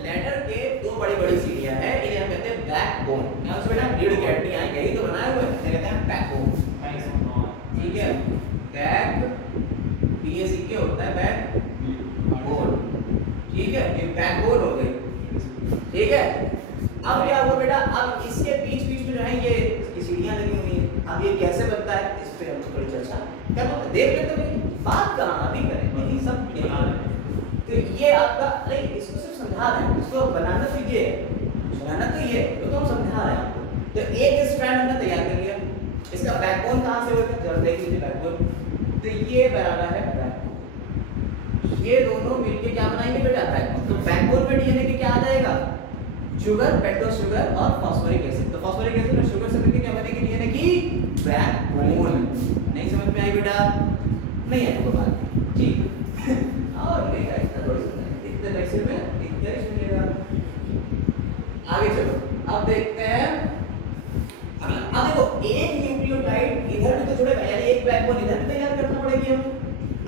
लेटर के दो बड़ी सीढ़ियाँ हैं, इन्हें हम कहते हैं बैकबोन, यहाँ से बेटा रीढ़ की हड्डियाँ यही तो बनाए हुए हैं, इन्हें कहते हैं बैकबोन, ठीक है, बैक BAC के होता है बैकबोन, ठीक है, ये बैकबोन हो गई, ठीक है। अब क्या हुआ बेटा, अब इसके बीच में जो है ये इसकी सीढ़ियां लगी हुई हैं, अब ये कैसे बनता है इस पे हम थोड़ी चर्चा क्या देख लेते हैं, बात कहाँ अभी करें, यही सब तो ये आपका, अरे इसको सिर्फ समझा रहे हैं, इसको बनाना तो ये है, तो हम समझा रहे हैं आपको। तो एक स्ट्रैंड हमने तैयार कर लिया, इसका बैकबोन कहाँ से होगा, जरा देख लीजिए बैकबोन, तो ये बनाना है बैकबोन, ये दोनों मिलके क्या बनाएंगे बेटा, बैकबोन। तो बैकबोन में डीएनए के क्या आ जाएगा, शुगर, पेंटोस शुगर और फास्फोरिक एसिड, तो फास्फोरिक एसिड और शुगर से मिलके क्या बनेगी, डीएनए की बैकबोन। नहीं समझ में आई बेटा, नहीं आई तो बात ठीक और लेगा इतना थोड़ी इतने लेक्चर में इतना ही सुनिएगा, आगे चलो अब देखते हैं। अब देखो एक न्यूक्लियोटाइड इधर भी तो जुड़ेगा, यानी एक बैकबोन इधर भी तैयार करना पड़ेगी हम।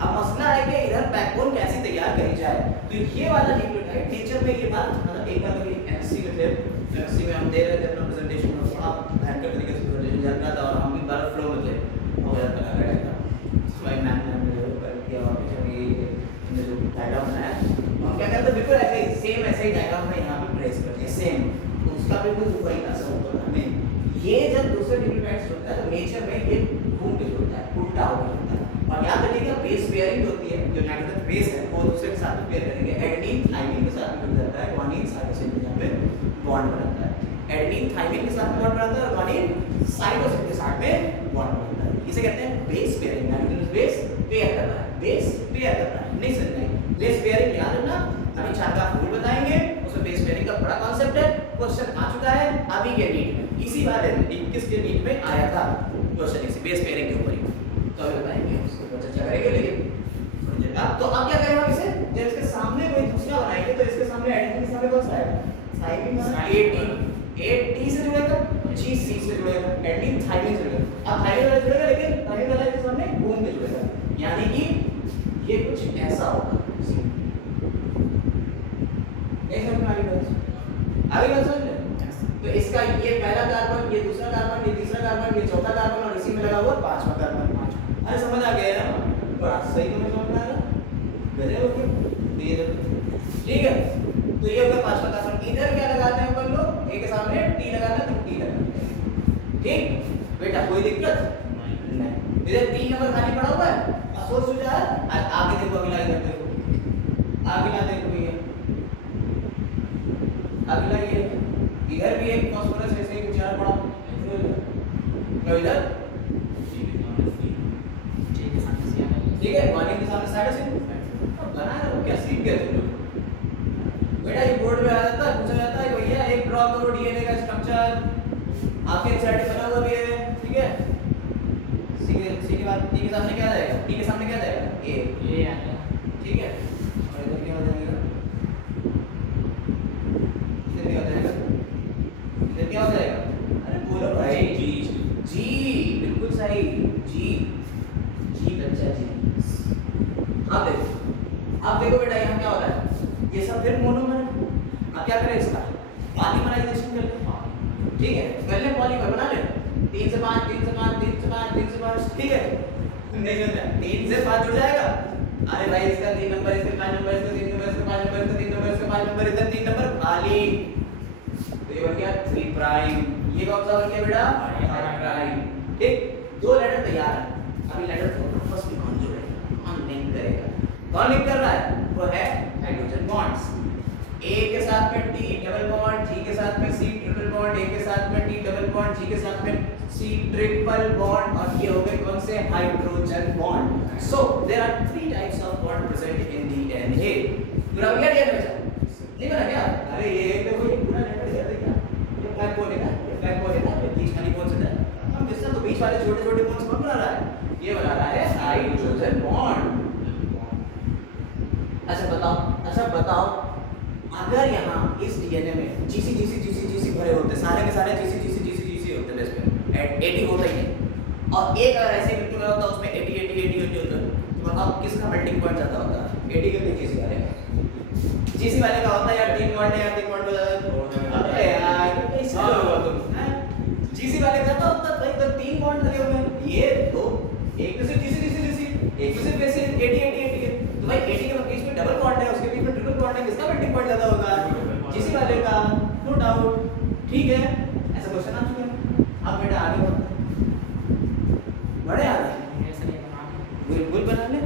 अब मसला है कि इधर बैकबोन कैसे तैयार करी जाए, तो ये वाला न्यूक्लियोटाइड नेचर में ये बात मतलब एक बार एमएससी में थे, एमएससी में हम दे रहे थे अपना प्रेजेंटेशन में, थोड़ा भयंकर तरीके से प्रेजेंटेशन चल रहा था और हम भी बार फ्लो में थे, और यार लगा रहा था स्वाई मैम ने हमें जो कर दिया और ये जो डायग्राम बनाया, हम क्या करते बिल्कुल ऐसे ही सेम ऐसे ही डायग्राम में यहाँ पे ट्रेस करते हैं सेम, तो उसका बिल्कुल वही ऐसा होता है हमें। ये जब दूसरे न्यूक्लियोटाइड्स होता है तो नेचर में ये घूम के जुड़ता है, उल्टा होकर जुड़ता है, और याद रखिएगा बेस पेयरिंग होती है, जो नाइट्रोजन बेस है वो दूसरे के साथ पेयर करेंगे, एडेनिन थाइमिन के साथ जुड़ जाता है, गुआनिन साइटोसिन के साथ में बॉन्ड बनाता है, एडेनिन थाइमिन के साथ बॉन्ड बनाता है और गुआनिन साइटोसिन के साथ में बॉन्ड बनाता है, इसे कहते हैं base pairing, nitrogen base pair करना है, बेस पेयर करना है, नहीं समझना बेस पेयरिंग याद रखना, अभी 4 का फूल बताएंगे, उसमें बेस पेयरिंग का बड़ा कॉन्सेप्ट है, क्वेश्चन आ चुका है अभी के नीट में, इसी बार किसके नीट में आया था क्वेश्चन, इसी बेस पेयरिंग के ऊपर ही, तो अभी बताएंगे उसको चर्चा करेंगे, लेकिन तो अब क्या करेंगे हम इसे, जब इसके सामने कोई दूसरा बनाएंगे तो इसके सामने एडेनिन के सामने कौन सा है, थाइमिन, 8T से जुड़ेगा, जी सी से जुड़ेगा, एडीन थाइमिन से जुड़ेगा। अब थाइमिन वाला जुड़ेगा लेकिन थाइमिन वाला के सामने बून पे जुड़ेगा, यानी कि ये कुछ ऐसा होगा। ऐसा समझ में आ गई बात समझ ले। तो इसका ये पहला कार्बन, ये दूसरा कार्बन, ये तीसरा कार्बन, ये चौथा कार्बन और इसी में लगा हुआ पांचवा कार्बन। अरे समझ आ गया ना, बड़ा सही तुम्हें समझ में आ रहा, गजब हो गया। ये देखो ठीक है, तो ये हो गया पांचवा कार्बन। इधर क्या लगाते हैं अपन लोग, ए के सामने टी लगाना है तो टी लगाते हैं, ठीक बेटा, कोई दिक्कत नहीं। इधर 3 नंबर खाली पड़ा हुआ है, अफसोस हो जाए। आगे देखो, अगला इधर देखो, अगला देखो भैया, अगला ये इधर भी एक फास्फोरस ऐसे ही बेचारा पड़ा, तो इधर ठीक है, वाले के सामने साइड बना रहे हो, क्या सीख गए तुम लोग बेटा। ये बोर्ड में आ जाता है, पूछा जाता है कि भैया एक ड्रॉ करो डीएनए का स्ट्रक्चर, आपके एनसीईआरटी बना हुआ भी है, ठीक है। सी के बाद टी के सामने क्या आ जाएगा, टी के सामने क्या आ जाएगा, ए आ जाएगा, ठीक है। और इधर क्या हो जाएगा, इधर क्या हो जाएगा, इधर क्या हो जाएगा, अरे बोलो भाई, जी बिल्कुल सही, जी बच्चा जी। अब देखो बेटा यहाँ क्या हो रहा है, ये सब फिर मोनोमर है। अब क्या करें, इसका पॉलीमराइजेशन कर ले, ठीक है, कर ले पॉलीमर बना ले, 3 से 5 3 से 5 3 से 5 3 से 5, ठीक है। नहीं समझा, 3 से 5 जुड़ जाएगा। अरे भाई इसका 3 नंबर, इसका 5 नंबर, इसका 3 नंबर, इसका 5 नंबर, इसका 3 नंबर, इसका 5 नंबर, इधर 3 नंबर खाली, तो ये बन गया 3 प्राइम। ये कौन सा बन गया बेटा, 5 प्राइम, ठीक। 2 लेटर तैयार है, अभी लेटर आपस में कौन जुड़ेगा, कौन लिंक करेगा, कौन लिंक कर रहा है, वो है हाइड्रोजन बॉन्ड्स। ए के साथ में टी डबल बॉन्ड, जी के साथ में सी ट्रिपल बॉन्ड, ए के साथ में टी डबल बॉन्ड, जी के साथ में सी ट्रिपल बॉन्ड, और ये हो गए कौन से, hydrogen bond. So there are 3 types of bond present in DNA. पूरा हो गया डीएनए में, नहीं बना क्या, अरे ये एक देखो, ये पूरा लेटर दिया था क्या, ये फ्लैग बोल है ना, ये फ्लैग बोल है ना, ये बीच वाली कौन सा है, हम जिसका तो बीच वाले छोटे छोटे बॉन्ड्स कौन बना रहा है, ये बना रहा है हाइड्रोजन बॉन्ड। अच्छा बताओ अगर यहाँ इस डीएनए में जीसी भरे होते, सारे के सारे जीसी होते बेस पे, एटी होता ही नहीं, और एक अगर ऐसे बिल्कुल होता उसमें 80 होता, तो बताओ किसका मेल्टिंग पॉइंट ज्यादा होता, 80 के जीसी वाले का। जीसी वाले का होता है यार 3 बॉन्ड है, यार 3 बॉन्ड हो जाता, अरे यार कैसे होगा तुम, हैं जीसी वाले का ज्यादा होता भाई, तो 3 बॉन्ड लगे हुए हैं, ये तो एक तो सिर्फ जीसी एक तो सिर्फ ऐसे 80 है, तो भाई 80 के बीच में डबल बॉन्ड है, उसके बीच में ट्रिपल बॉन्ड है, किसका मेल्टिंग पॉइंट ज्यादा होगा, जीसी वाले का, नो डाउट, ठीक है। ऐसा क्वेश्चन आ चुका है। अब बेटा आगे बढ़े, आगे बिल्कुल बना ले।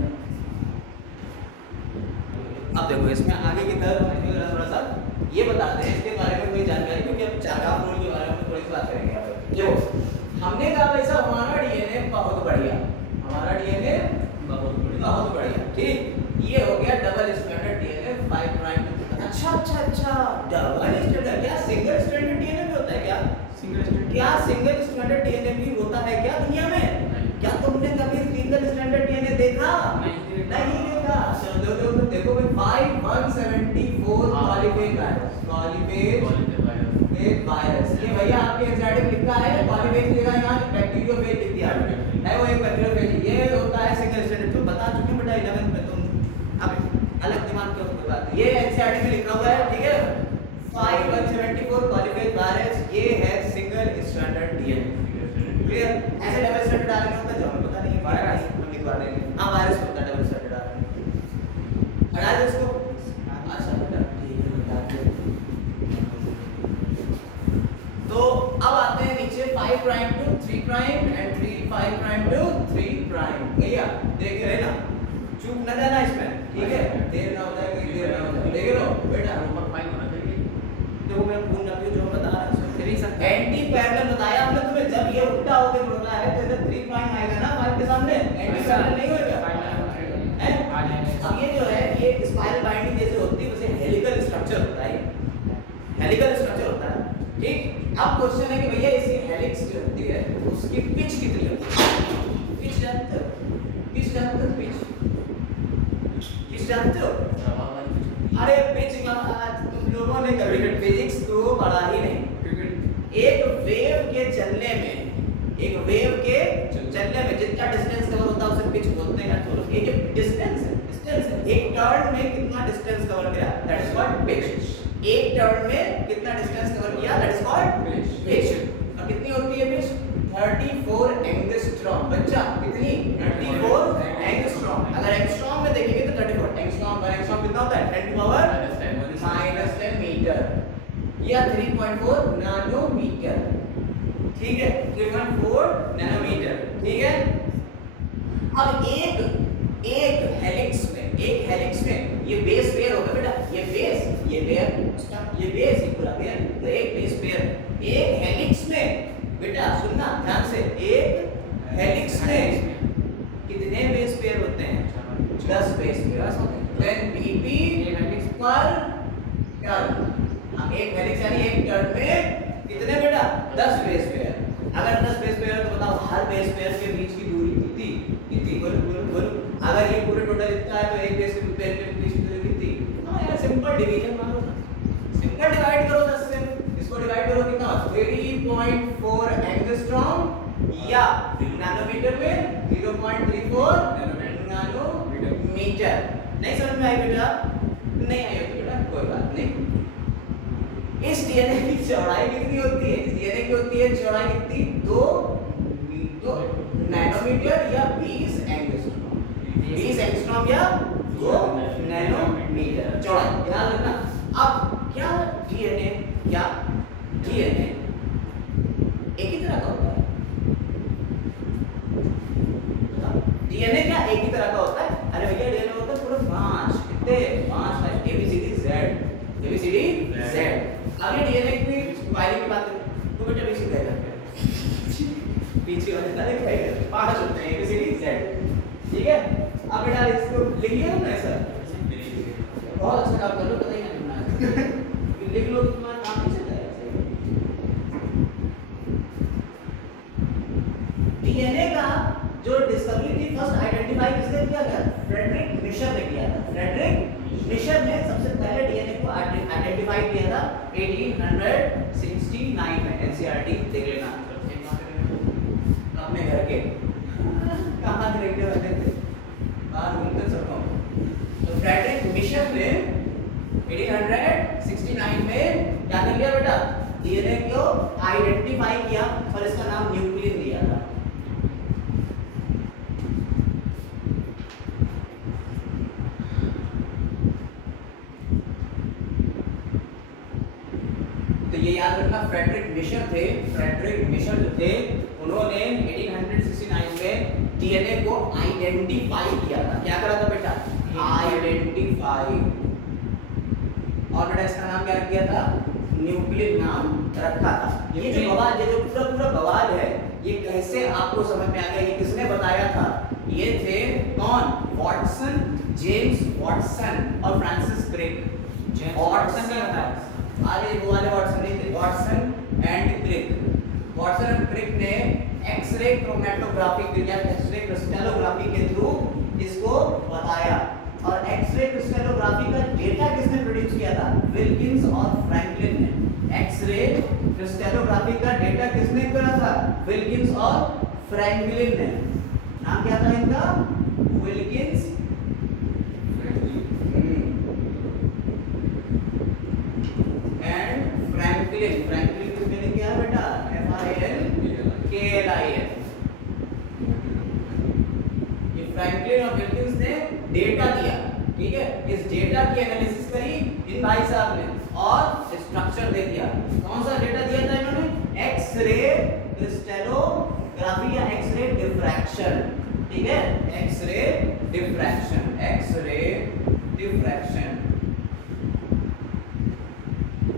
अब देखो इसमें आगे की तरफ थोड़ा सा ये बता दें इसके बारे में कोई जानकारी, क्योंकि अब चारगांव रूल के बारे में थोड़ी सी बात करेंगे। देखो हमने कहा भाई साहब हमारा डीएनए बहुत बढ़िया, हमारा डीएनए बहुत बढ़िया, ठीक। ये हो गया डबल स्ट्रैंडेड डीएनए 5 प्राइम। अच्छा डबल स्ट्रैंडेड, क्या सिंगल स्ट्रैंडेड डीएनए भी होता है क्या, सिंगल स्ट्रैंडेड डीएनए भी होता है क्या दुनिया में, क्या तुमने कभी सिंगल स्ट्रैंडेड डीएनए देखा, नहीं देखा। चलो देखो भाई 5174 पॉलीफेज वायरस, ये भैया आपके एंजाइम में लिखा है, पॉलीफेज लिखा है यहाँ, बैक्टीरियोफेज लिख दिया है वो एक बैक्टीरियोफेज, ये होता है सिंगल स्ट्रैंडेड। तुम बता चुके हो बेटा 11th में, तुम अब अलग दिमाग की कोई बात नहीं, ये एनसीईआरटी में लिखा हुआ है, ठीक है। 5174 पॉलीफेज वायरस, ये है सिंगल स्ट्रैंडेड डीएनए, क्लियर। ऐसे डबल स्ट्रैंडेड आरएनए होता है जो हमें पता नहीं है, वायरस हम लिखवा देंगे, हां वायरस होता है डबल स्ट्रैंडेड आरएनए, हटा दो इसको। अच्छा बेटा ठीक है, हटा दो। तो अब आते हैं नीचे 5 prime to 3 prime and 5 prime to 3 prime, भैया देख रहे ना, चूक ना जाना इसमें, ठीक है, देर ना हो जाए, कोई देर ना हो जाए, देख लो बेटा ऊपर 5 होना चाहिए। देखो मैं पूर्ण अभी जो बता रहा हूं एंटी पैरेलल बताया हमने तुम्हें, जब ये उल्टा होकर जुड़ रहा है तो इधर 3 प्राइम आएगा ना 5 के सामने, एंटी पैरेलल नहीं होएगा, हैं। अब ये जो है ये स्पाइरल बाइंडिंग जैसे होती है, वैसे हेलिकल स्ट्रक्चर होता है, हेलिकल स्ट्रक्चर होता है, ठीक। अब क्वेश्चन है कि भैया इसकी हेलिक्स जो होती है उसकी पिच कितनी होती है, पिच जानते हो, पिच जानते हो, अरे पिच तुम लोगों ने कभी फिजिक्स तो पढ़ा ही नहीं, एक वेव के चलने में जितना डिस्टेंस कवर होता है उसे पिच बोलते हैं। तो एक डिस्टेंस है, एक टर्न में कितना डिस्टेंस कवर किया, दैट इज कॉल्ड पिच। एक टर्न में कितना डिस्टेंस कवर किया, दैट इज कॉल्ड पिच। और कितनी होती है पिच? 34 एंगस्ट्रॉम। बच्चा कितनी? 34 एंगस्ट्रॉम। अगर एंगस्ट्रॉम में देखेंगे तो 34 एंगस्ट्रॉम पर एंगस्ट्रॉम कितना होता है? 10 टू पावर -10 मीटर या 3.4 नैनोमीटर। ठीक है, 3.4 नैनोमीटर। ठीक है, अब एक हेलिक्स में ये बेस पेयर होगा बेटा, ये बेस पूरा पेयर, तो एक बेस पेयर एक हेलिक्स में। बेटा सुनना ध्यान से, एक हेलिक्स में कितने बेस पेयर होते हैं? 10 बेस पेयर। देन pp पर टर्न। एक हेलिक्स यानी एक टर्न में कितने बेटा? 10 बेस पेयर। अगर 10 बेस पेयर तो बताओ हर बेस पेयर के बीच की दूरी कितनी? बोलो। अगर ये पूरे टोटल इतना है तो एक बेस पेयर के बीच की दूरी कितनी? हाँ यार, सिंपल डिवीजन मानो ना, सिंपल डिवाइड करो 10 से। इसको डिवाइड करो कितना? 3.4 एंगस्ट्रॉम या नैनोमीटर में 0.34 नैनोमीटर। नहीं समझ में आई बेटा? नहीं आई होगी बेटा, कोई बात नहीं। इस डीएनए की चौड़ाई कितनी होती है? इस डीएनए की होती है चौड़ाई कितनी? 2 नैनोमीटर या 20 एंगस्ट्रॉम। 20 एंगस्ट्रॉम या 2 नैनोमीटर चौड़ाई, ध्यान रखना। अब क्या डीएनए एक ही तरह का होता है? डीएनए क्या एक ही तरह का होता है? अरे भैया डीएनए होता है पूरे 5 टाइप, ABCD Z। अभी डीएनए की फाइलिंग की बात करें तो बेटा बेसिक रहेगा, पीछे वाले सारे फाइल 5 होते हैं ABCD Z। ठीक है, अब बेटा इसको लिखिए ना ऐसा, बहुत अच्छा काम कर लो, पता ही नहीं लिखना लिख लो तो तुम्हारा काम नहीं चलता है। डीएनए का जो डिस्कवरी थी, फर्स्ट आइडेंटिफाई किसने किया था? फ्रेडरिक मिशर ने किया था। फ्रेडरिक मिशर ने सबसे पहले डीएनए को आइडेंटिफाई किया था 1869 में। एनसीईआरटी देख लेना अपने घर के, कहाँ देखते रहते थे, बाहर घूमते सबको। तो फ्रेडरिक मिशर ने 1869 में क्या कर लिया बेटा? डीएनए को आइडेंटिफाई किया और इसका नाम न्यूक्लियन दिया था। तो ये याद रखना, फ्रेडरिक मिशर जो थे उन्होंने 1869 में डीएनए को आइडेंटिफाई किया था। क्या करा था बेटा? आइडेंटिफाई। और बेटा इसका नाम क्या किया था? न्यूक्लियन नाम रखा था। ये जो पूरा बवाल है, ये कैसे आपको समझ में आ गया? ये किसने बताया था? ये थे कौन? वॉटसन, जेम्स वॉटसन और फ्रांसिस क्रिक। वॉटसन ने बताया, अरे वो वाले वॉटसन नहीं थे, Watson and Crick. Watson and Crick ने एक्सरे क्रोमैटोग्राफी या एक्सरे क्रिस्टलोग्राफी के थ्रू इसको बताया। और एक्सरे क्रिस्टलोग्राफी का डेटा किसने प्रोड्यूस किया था? विल्किंस और फ्रैंकलिन ने। एक्सरे क्रिस्टलोग्राफी का डेटा किसने करा था? विल्किंस और फ्रैंकलिन ने। नाम क्या था इनका? Wilkins and Franklin. फ्रैंकलिन की स्पेलिंग क्या है बेटा? FRANKLIN। ये फ्रैंकलिन और विल्किंस ने डेटा दिया, ठीक है? इस डेटा की एनालिसिस करी इन भाई साहब ने और स्ट्रक्चर दे दिया। कौन सा डेटा दिया था इन्होंने? एक्सरे क्रिस्टलोग्राफी या एक्सरे डिफ्रैक्शन, ठीक है? X-ray diffraction.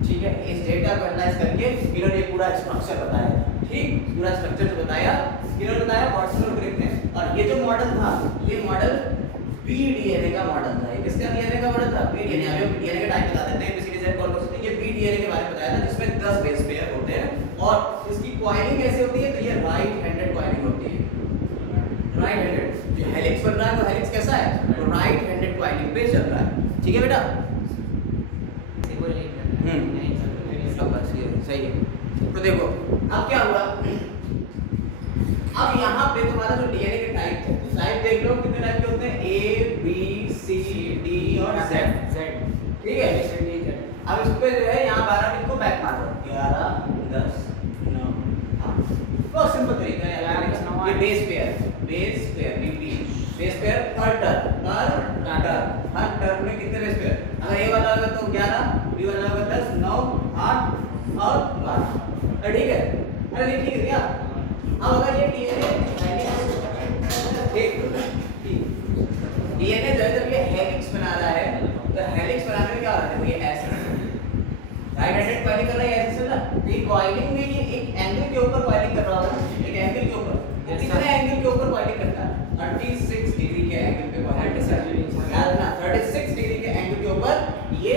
ठीक है, इस डेटा को एनालाइज करके इन्होंने पूरा स्ट्रक्चर बताया। ठीक, पूरा स्ट्रक्चर जो बताया किन्होंने बताया? वॉटसन और क्रिक ने। और ये जो मॉडल था, ये मॉडल पीडीएनए का मॉडल था। ये किसका डीएनए का मॉडल था? पीडीएनए। अभी पीडीएनए का टाइप बता देते हैं, एबीसीडी कौन कौन से। ये पीडीएनए के बारे में बताया था, जिसमें 10 बेस पेयर होते हैं और इसकी कॉइलिंग कैसे होती है? तो ये राइट हैंडेड कॉइलिंग होती है। राइट हैंडेड जो हेलिक्स बन रहा है, तो हेलिक्स कैसा है? तो राइट हैंडेड कॉइलिंग पे चल रहा है। ठीक है बेटा? सही है। तो देखो अब क्या हुआ, अब यहाँ पे तुम्हारा जो डीएनए के टाइप थे, टाइप देख लो कितने टाइप के होते हैं, ए बी सी डी और जेड। ठीक है, अब इस पे जो है यहाँ 12 लिखो, बैक मारो 11 10 9। हाँ बहुत सिंपल तरीका है यार, ये base pair BP base pair पर टर्म हर टर्म में कितने बेस पेयर, अगर ए वाला होगा तो 11, बी वाला होगा 10, 9 8 और 12। ठीक है, अरे ठीक है क्या। अब अगर ये डीएनए जो है जब ये हेलिक्स बना रहा है, तो हेलिक्स बनाने में क्या होता है, ये ऐसे राइट हैंडेड कॉइलिंग कर रहा है ऐसे ना, ये कॉइलिंग में ये एक एंगल के ऊपर कॉइलिंग कर रहा होगा, एक एंगल के ऊपर, कितने एंगल के ऊपर कॉइलिंग करता है, 36 डिग्री के एंगल पे कॉइलिंग, याद रखना 36 डिग्री के एंगल के ऊपर ये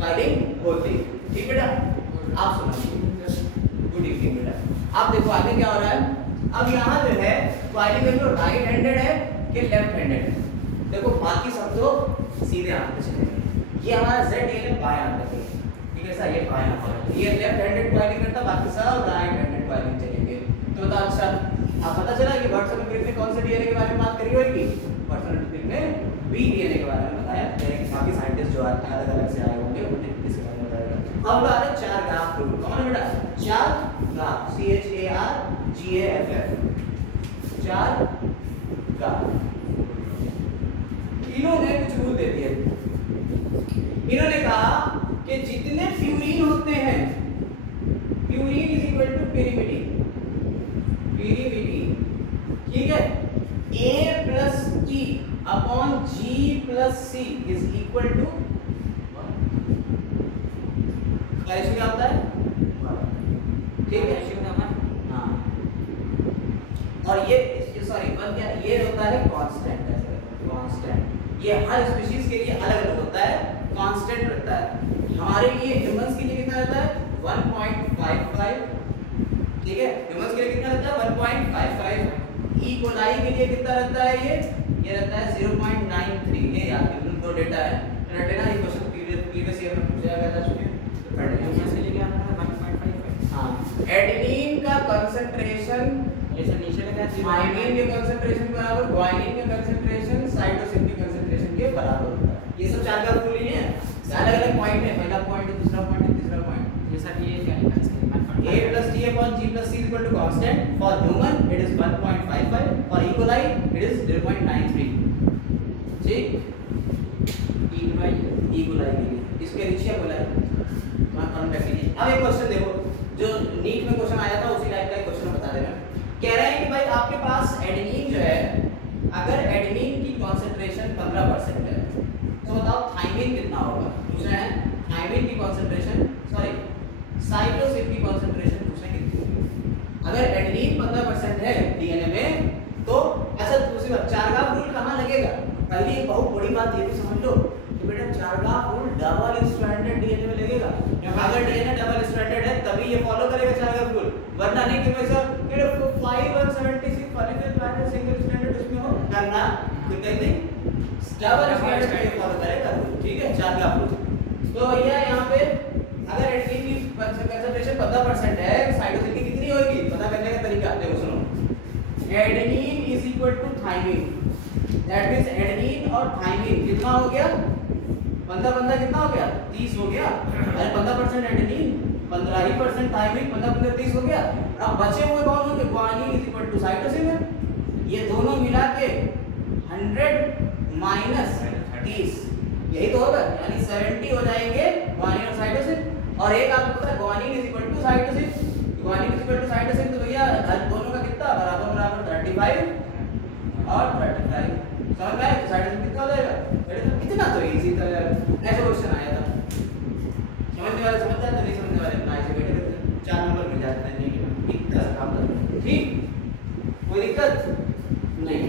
कॉइलिंग होती है। ठीक बेटा, आप सुनो, गुड इवनिंग बेटा। अब देखो आगे क्या हो रहा है, अब यहाँ जो है कॉइलिंग जो राइट हैंडेड है कि लेफ्ट हैंडेड है, देखो बाकी सब तो सीधे हाथ पे चलेंगे, ये हमारा Z डीएनए बाएं हाथ पे, ठीक है सर, ये बाएं हाथ पे, ये लेफ्ट हैंडेड कॉइलिंग करता, बाकी सब राइट हैंडेड कॉइलिंग चलेंगे। तो बताओ अच्छा, अब पता चला कि वर्ड सर्टिफिकेट में कौन से डीएनए के बारे में बात करी होगी, वर्ड सर्टिफिकेट में बी डीएनए के बारे में बताया, बाकी साइंटिस्ट जो आते हैं अलग अलग से आए होंगे उन्हें इसके बारे में बताएगा। अब आ रहा है 4 ग्राफ रूल, कौन है बेटा, 4 ग्राफ, CHARGAFF, 4 ग्राफ। इन्होंने कुछ रूल दे दिए, इन्होंने कहा कि जितने प्यूरिन होते हैं, purine is equal to pyrimidine, ठीक है, A plus T upon G plus C is equal to, कैसे क्या होता है, ठीक है, हाँ, और ये सॉरी क्या ये होता है कांस्टेंट, कांस्टेंट, ये हर स्पीशीज के लिए अलग अलग होता है, कांस्टेंट रहता है। हमारे लिए ह्यूमंस के लिए कितना रहता है 1.55, ठीक है, ह्यूमंस के लिए कितना रहता है 1.55, ई कोलाई के लिए कितना रहता है, ये रहता है 0.93। ये याद कर लो, दो डेटा है, रटे ना, ये क्वेश्चन प्रीवियस ईयर में पूछा गया था, सुनिए तो पढ़ लीजिए, से लेके आना है 1.55। हां, एडेनिन का कंसंट्रेशन ऐसे नीचे लगा है, थाइमिन के कंसंट्रेशन बराबर ग्वानिन के कंसंट्रेशन साइटोसिन के कंसंट्रेशन के बराबर होता है। ये सब 4 का रूल ही है, अलग अलग पॉइंट है, पहला पॉइंट, दूसरा पॉइंट, तीसरा पॉइंट। ये सर ये क्या लिखा है इसके A plus T upon G plus C is equal to constant. For human it is 1.55, for E. coli it is 0.93। ठीक, E. coli के लिए इसके नीचे बोला है, कॉन्टैक्ट कीजिए। अब एक क्वेश्चन देखो, जो नीट में क्वेश्चन आया था उसी टाइप का एक क्वेश्चन बता देना। कह रहा है कि भाई आपके पास एडेनिन जो है, अगर एडेनिन की कॉन्सेंट्रेशन 15% है तो बताओ थाइमिन कितना होगा, पूछ रहे हैं थाइमिन की कॉन्सेंट्रेशन, सॉरी साइटोसिन की कॉन्सेंट्रेशन पूछने कितनी होगी। अगर एडेनिन 15% है डीएनए में तो ऐसा दूसरी बात, 4 ग्राफ रूल कहाँ लगेगा, पहली एक बहुत बड़ी बात ये भी समझ लो कि बेटा 4 graph rule double stranded DNA में लगेगा। अगर डीएनए डबल स्ट्रैंडेड है तभी ये फॉलो करेगा 4 ग्राफ रूल, वरना नहीं कि वैसा 5176 पॉलीफेज प्लांट सिंगल स्ट्रैंडेड उसमें हो करना कोई नहीं, डबल स्ट्रैंडेड ये फॉलो करेगा, ठीक है 4 ग्राफ रूल। तो भैया यहाँ पे अगर एडेनिन की कंसंट्रेशन 15% है, साइटोसिन की कितनी होगी पता करने का तरीका देखो, सुनो, adenine is equal to thymine, that means adenine और थाइमिन कितना हो गया, 15 कितना हो गया 30 हो गया, अरे 15% एडेनिन 15% थाइमिन, 15 30 हो गया। अब बचे हुए कौन होंगे, guanine is equal to cytosine, ये दोनों मिला के 100 माइनस 30 यही तो होगा, यानी 70 हो जाएंगे ग्वानिन और साइटोसिन। और एक आपको पता है guanine is equal to cytosine, guanine is equal to cytosine, तो भैया दोनों का कितना बराबर बराबर 35 और 35 समझ में आया, तो साइटोसिन कितना हो जाएगा, कितना तो इजी था यार, ऐसा क्वेश्चन आया था, समझने वाले समझ जाते, नहीं समझने वाले अपना ऐसे बैठे रहते, 4 नंबर मिल जाते हैं, नहीं इतना सा काम करते हैं, ठीक, कोई दिक्कत नहीं।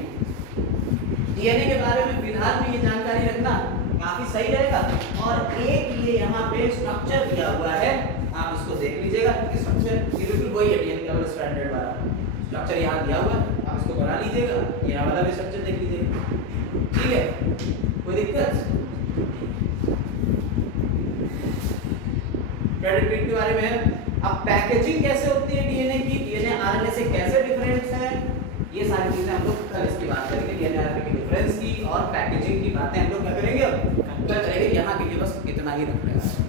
डीएनए के बारे में फिलहाल में ये जानकारी रखना काफी सही रहेगा। और एक ये यहाँ पे स्ट्रक्चर दिया हुआ है, आप इसको देख लीजिएगा, क्योंकि स्ट्रक्चर बिल्कुल वही है डीएनए डबल स्ट्रैंडेड वाला स्ट्रक्चर यहाँ दिया हुआ है, आप इसको बना लीजिएगा, यहाँ वाला भी स्ट्रक्चर देख लीजिएगा, ठीक है, कोई दिक्कत। प्रेडिक्ट के बारे में अब पैकेजिंग कैसे होती है डीएनए की, डीएनए आरएनए से कैसे डिफरेंट है, ये सारी चीजें हम लोग कल इसकी बात करेंगे, डीएनए आरएनए के डिफरेंस की और पैकेजिंग की बातें हम लोग क्या करेंगे, अब कल करेंगे। यहाँ के लिए बस इतना ही रखना है।